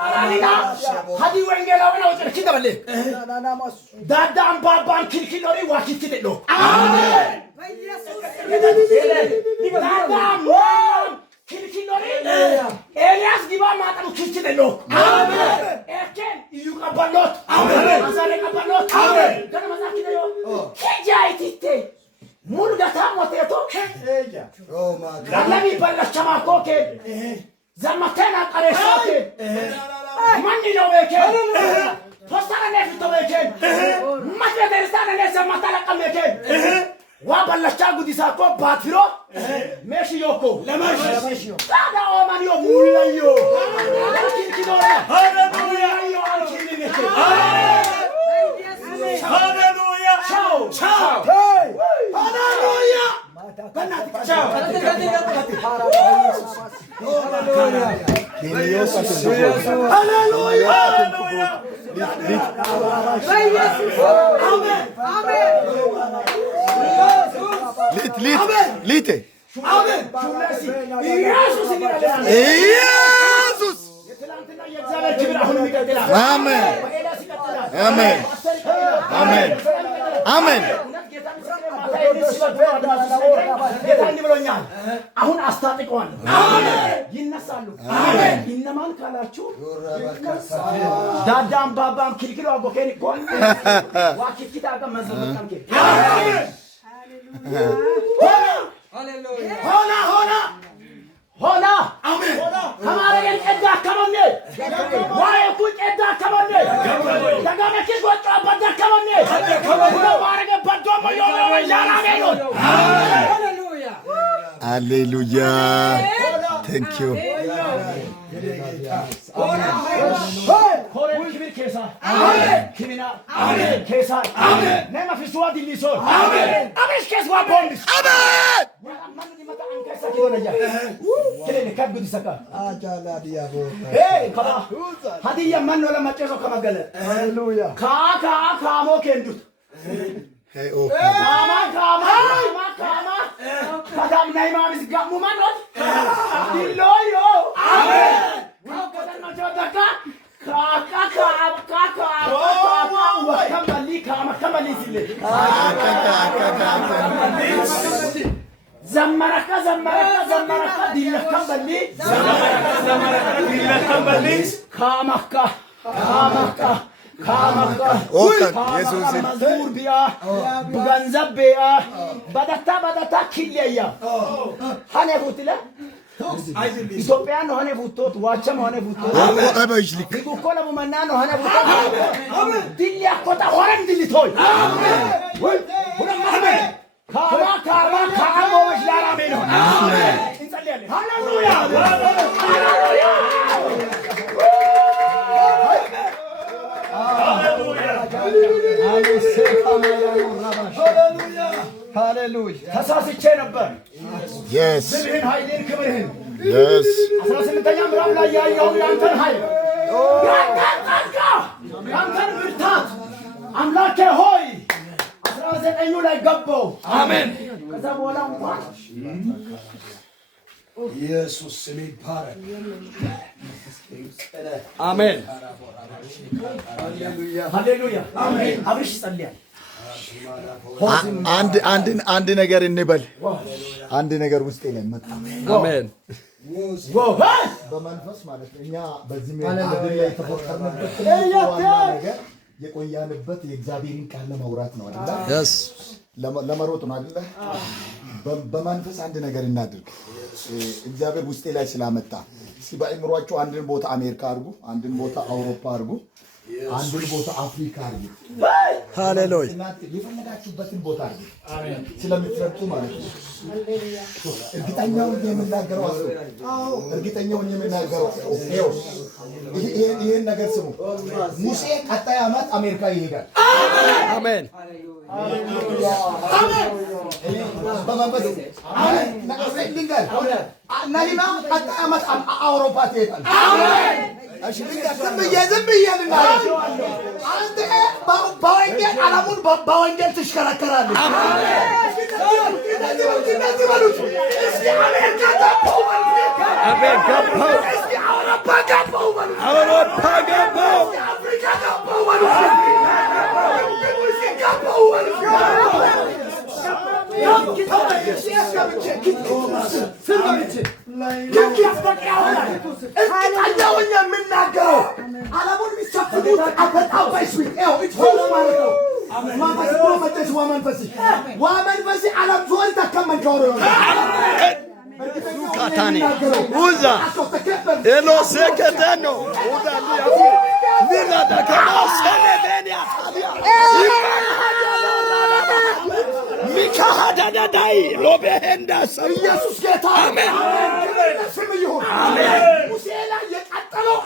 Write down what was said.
Aralina hadi wengela wana wajana kinda balle dada ambabban kilkilori wakitide do amen dada mom kilkilori Elias giba mata kilkide do amen eken yuka balot amen azale balot amen kana mazakide yo kejaitite mulu gata moteto eja Roma galabi balla chama koke Zamatena qaresoke manni no beke postana ne fito beke matya derstana ne zamatala qameke wa balla chagu disako batiro meshi yoko lamashi sada o man yo mulayo kinkinora hallelujah hallelujah ciao ciao hallelujah ciao Lite. Amen. Amen. Amen. Amen. አሁን አስታጥቀዋል አሜን ይነሳሉ አሜን ኢነማን ካላችሁ ዳዳም ባባም ክልክሎ አጎከኒ ኮን ዋኪታ ጋር መዘመጣም ከ አሜን ሃሌሉያ ሆና አሜን ከማረገን ቀዳ ከመኔ ዋይ ኩ ቀዳ ከመኔ ዳጋመኪ ጎጫ ባዳ ከመኔ ማረገ በዶሞ ዮሎ ያራሜሎ Hallelujah. Thank you. Koren kibir kesa. Amen. Kibina. Amen. Kesa. Amen. Nema fiswa dilisor. Amen. Amen keswa bondis. Amen. Manu di mata angkasa kibona ja. Kile kabgu disaka. Ajala dia bo. Hey, kaba. Hadiya man wala machezo kama gale. Hallelujah. Ka mo kendut. Hey, oh. Kama. Kadam naima biz gamu manot. Diloyo. Amen. Kadan majodaka. Kaka. Kamali sile. Zammaraka dilla kambali. Kamaka. Okan Yesus'in mazmur biya buganzab biya badata killeya hane butila ኢትዮጵያ ነው ሆነ ቡቶት ዋቸም ሆነ ቡቶት አበሽልክ ቢቆላ በመና ነው ሆነ ቡቶት ዲሊያ ኮታ ሆረን ዲሊቶይ አሜን አሜን ካማ ወሽ ላራሜ ነው አሜን እንጸልያለን ሃሌሉያ ሃሌሉያ ተሳስቼ ነበር Yes. ስምህን ኃይልን ክብርህን Yes. 18ኛ ምዕራፍ ላይ ያየው ያንተን ኃይል ያንተን ብርታት አምላኬ ሆይ 19ኙ ላይ ገባው አሜን ከዛ በኋላ እንኳን ኢየሱስ ስም ይባረክ አሜን ሃሌሉያ አሜን አብርሽ ጸልያል አንድ ነገር እንበል አንድ ነገር ውስጤ ላይ መጣ አሜን በመንፈስ ማለት እኛ በዚህ ምድር ላይ ተፈጠርንበት ነገር የቆያንበት የእግዚአብሔርን ቃል ለማውራት ነው አይደል? yes ለመሮጥ ነው አይደል? በመንፈስ አንድ ነገር እናድርግ። እግዚአብሔር ውስጤ ላይ ስላመጣ ሲባይምሯችሁ አንድን ቦታ አሜሪካ አድርጉ፣ አንድን ቦታ አውሮፓ አድርጉ፣ አንድን ቦታ አፍሪካ አድርጉ። ሃሌሉያ እናንተ የፈለጋችሁበትን ቦታ አድርጉ። አሜን። ስለምትረጡ ማለት ነው። እርግጠኛውን የምናገረው እርግጠኛውን የምናገረው ይሄን ነገር ስሙ። ሙሴ ቀጣይ ዓመት አሜሪካ ይሄዳል። አሜን በመንፈስ አሜን። ልንገር ነህምያ ቀጣይ ዓመት አውሮፓ ትሄዳል። አሜን። እሺ ልንገር ዝም ብዬ ልናገር አንተ በወንጌል ዓለሙን በወንጌል ትሽከረከራለህ። አሜን። እስኪ አሜሪካ ገባሁ። አውሮፓ ገባው በሉ አውሮፓ ገባው አፍሪካ ገባው በሉ ገባው በሉ Katani uza elo seketeno uza liafu nila dakana senebenia mikahada dadai lobehenda ኢየሱስ ጌታ አሜን ስም ይሁን አሜን ሙሴ ላይ የቀጠለው